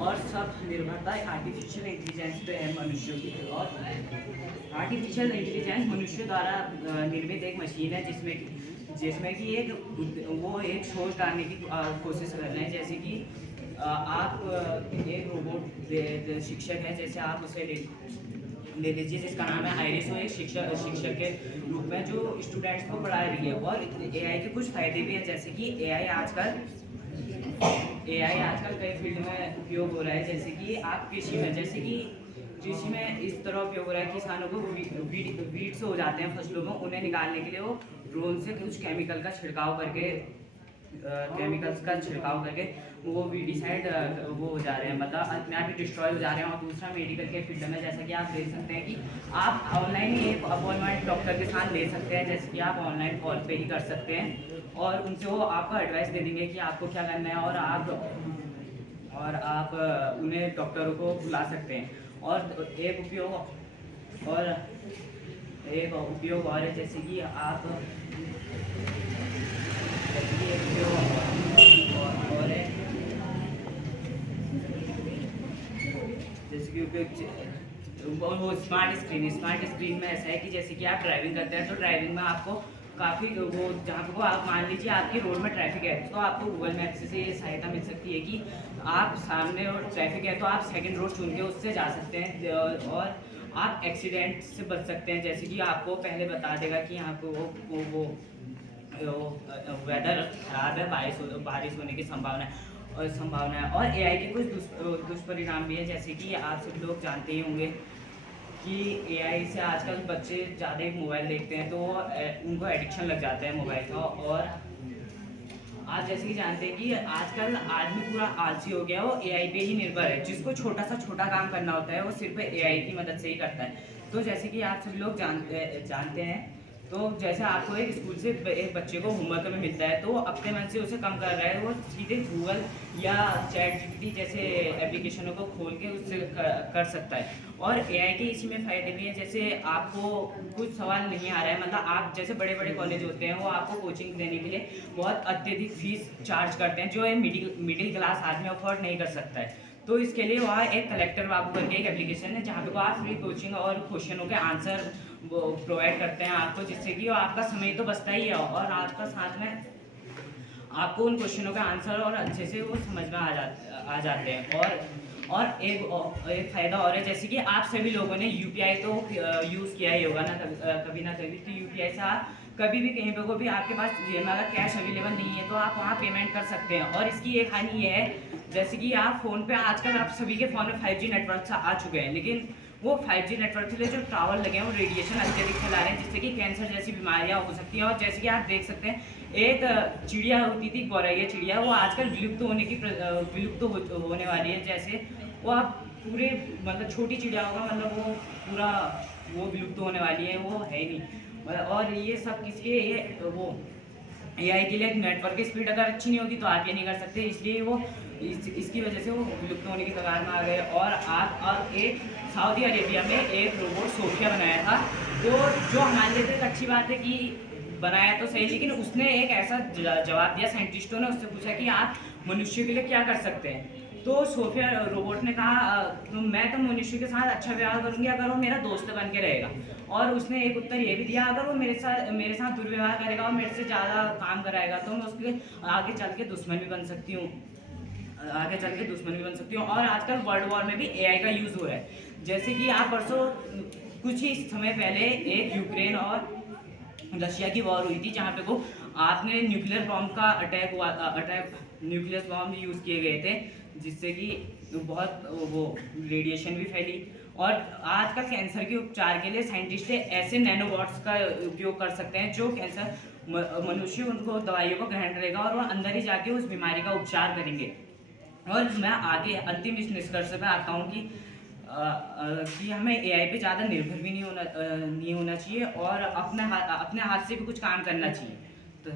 और सब निर्भरता आर्टिफिशियल इंटेलिजेंस पे है मनुष्यों की। और आर्टिफिशियल इंटेलिजेंस मनुष्य द्वारा निर्मित एक मशीन है जिसमें कि एक शोध डालने की कोशिश कर रहे हैं। जैसे कि आप एक रोबोट शिक्षक है, जैसे आप उसे ले लीजिए जिसका नाम है आइरिस। वो एक शिक्षक के रूप में जो स्टूडेंट्स को पढ़ा रही है। और एआई के कुछ फ़ायदे भी हैं, जैसे कि एआई आजकल कई फील्ड में उपयोग हो रहा है। जैसे कि आप कृषि में इस तरह उपयोग हो रहा है कि किसानों को वीड्स हो जाते हैं फसलों में, उन्हें निकालने के लिए वो ड्रोन से कुछ केमिकल्स का छिड़काव करके वो वीडिसाइड वो हो जा रहे हैं, मतलब अपने आप ही डिस्ट्रॉय हो जा रहे हैं। और दूसरा मेडिकल के फील्ड में, जैसा कि आप देख सकते हैं कि आप ऑनलाइन ही एक अपॉइंटमेंट डॉक्टर के साथ ले सकते हैं। जैसे कि आप ऑनलाइन कॉल पे ही कर सकते हैं और उनसे वो आपको एडवाइस दे देंगे कि आपको क्या करना है। और आप उन्हें डॉक्टरों को बुला सकते हैं। और एक उपयोग और है, जैसे कि आप जैसे कि एक उपयोग और है, जैसे कि वो स्मार्ट स्क्रीन में ऐसा है कि जैसे कि आप ड्राइविंग करते हैं तो ड्राइविंग में आपको काफ़ी वो जहाँ पे वो आप मान लीजिए आपकी रोड में ट्रैफिक है, तो आपको गूगल मैप से ये सहायता मिल सकती है कि आप सामने और ट्रैफिक है तो आप सेकंड रोड चुन के उससे जा सकते हैं और आप एक्सीडेंट से बच सकते हैं। जैसे कि आपको पहले बता देगा कि यहाँ पे वेदर खराब है, बारिश होने की संभावना है। और एआई के कुछ दुष्परिणाम भी है, जैसे कि आप सब लोग जानते ही होंगे कि एआई से आजकल बच्चे ज़्यादा मोबाइल देखते हैं तो उनको एडिक्शन लग जाता है मोबाइल का। और आप जैसे कि जानते हैं कि आजकल आदमी पूरा आलसी हो गया, वो एआई पे ही निर्भर है। जिसको छोटा काम करना होता है वो सिर्फ एआई की मदद से ही करता है। तो जैसे कि आप सभी लोग जानते हैं, तो जैसे आपको एक स्कूल से एक बच्चे को होमवर्क में मिलता है तो वो अपने मन से उसे कम कर रहा है, वो सीधे गूगल या चैट जीपीटी जैसे एप्लीकेशनों को खोल के उससे कर सकता है। और एआई के इसी में फ़ायदे भी हैं, जैसे आपको कुछ सवाल नहीं आ रहा है, मतलब आप जैसे बड़े बड़े कॉलेज होते हैं वो आपको कोचिंग देने के लिए बहुत अत्यधिक फीस चार्ज करते हैं, जो मिडिल क्लास आदमी अफोर्ड नहीं कर सकता है। तो इसके लिए वहाँ एक कलेक्टर बाबू करके एक एप्लीकेशन है जहाँ पे को आप फ्री कोचिंग और क्वेश्चनों के आंसर वो प्रोवाइड करते हैं आपको, जिससे कि आपका समय तो बचता ही है और आपका साथ में आपको उन क्वेश्चनों का आंसर और अच्छे से वो समझ में आ जाते हैं। और एक फ़ायदा और है, जैसे कि आप सभी लोगों ने यूपीआई तो यूज़ किया ही होगा ना कभी ना कभी। तो यूपीआई से आप कभी भी कहीं पे को भी आपके पास अगर कैश अवेलेबल नहीं है तो आप वहाँ पेमेंट कर सकते हैं। और इसकी एक हानि ये है, जैसे कि आप फ़ोन पे आजकल आप सभी के फ़ोन में 5G नेटवर्क आ चुके हैं, लेकिन वो 5G नेटवर्क के लिए जो टावर लगे हैं वो रेडिएशन अत्यधिक फैला रहे हैं, जिससे कि कैंसर जैसी बीमारियां हो सकती हैं। और जैसे कि आप देख सकते हैं, एक चिड़िया होती थी गौरैया चिड़िया, वो आजकल विलुप्त होने वाली है। जैसे वो आप पूरे मतलब छोटी चिड़िया होगा, मतलब वो पूरा वो विलुप्त होने वाली है, वो है ही नहीं। और ये सब किसके ये वो एआई के लिए नेटवर्क की स्पीड अगर अच्छी नहीं होती तो आप ये नहीं कर सकते, इसलिए वो इसकी वजह से वो विलुप्त होने की कगार में आ गए। और एक सऊदी अरेबिया में एक रोबोट सोफिया बनाया था, तो जो हमारे लिए तो एक अच्छी बात है कि बनाया तो सही, लेकिन उसने एक ऐसा जवाब दिया, साइंटिस्टों ने उससे पूछा कि आप मनुष्य के लिए क्या कर सकते हैं। तो सोफिया रोबोट ने कहा मैं तो मनुष्य के साथ अच्छा व्यवहार करूंगी अगर वो मेरा दोस्त बन के रहेगा। और उसने एक उत्तर ये भी दिया, अगर वो मेरे साथ दुर्व्यवहार करेगा और मेरे से ज़्यादा काम कराएगा तो मैं उसके आगे चल के दुश्मन भी बन सकती हूँ। और आजकल वर्ल्ड वॉर में भी एआई का यूज़ हो रहा है। जैसे कि आप परसों कुछ ही समय पहले एक यूक्रेन और रशिया की वॉर हुई थी, जहाँ पे को आपने न्यूक्लियर बॉम्ब यूज़ किए गए थे, जिससे कि बहुत वो रेडिएशन भी फैली। और आजकल कैंसर के उपचार के लिए साइंटिस्ट ऐसे नैनोबॉट्स का उपयोग कर सकते हैं जो कैंसर मनुष्य उनको दवाइयों को ग्रहण करेगा और वह अंदर ही जाके उस बीमारी का उपचार करेंगे। और मैं आगे अंतिम इस निष्कर्ष पे आता हूँ कि हमें एआई पे ज़्यादा निर्भर भी नहीं होना चाहिए और अपने हाथ से भी कुछ काम करना चाहिए। तो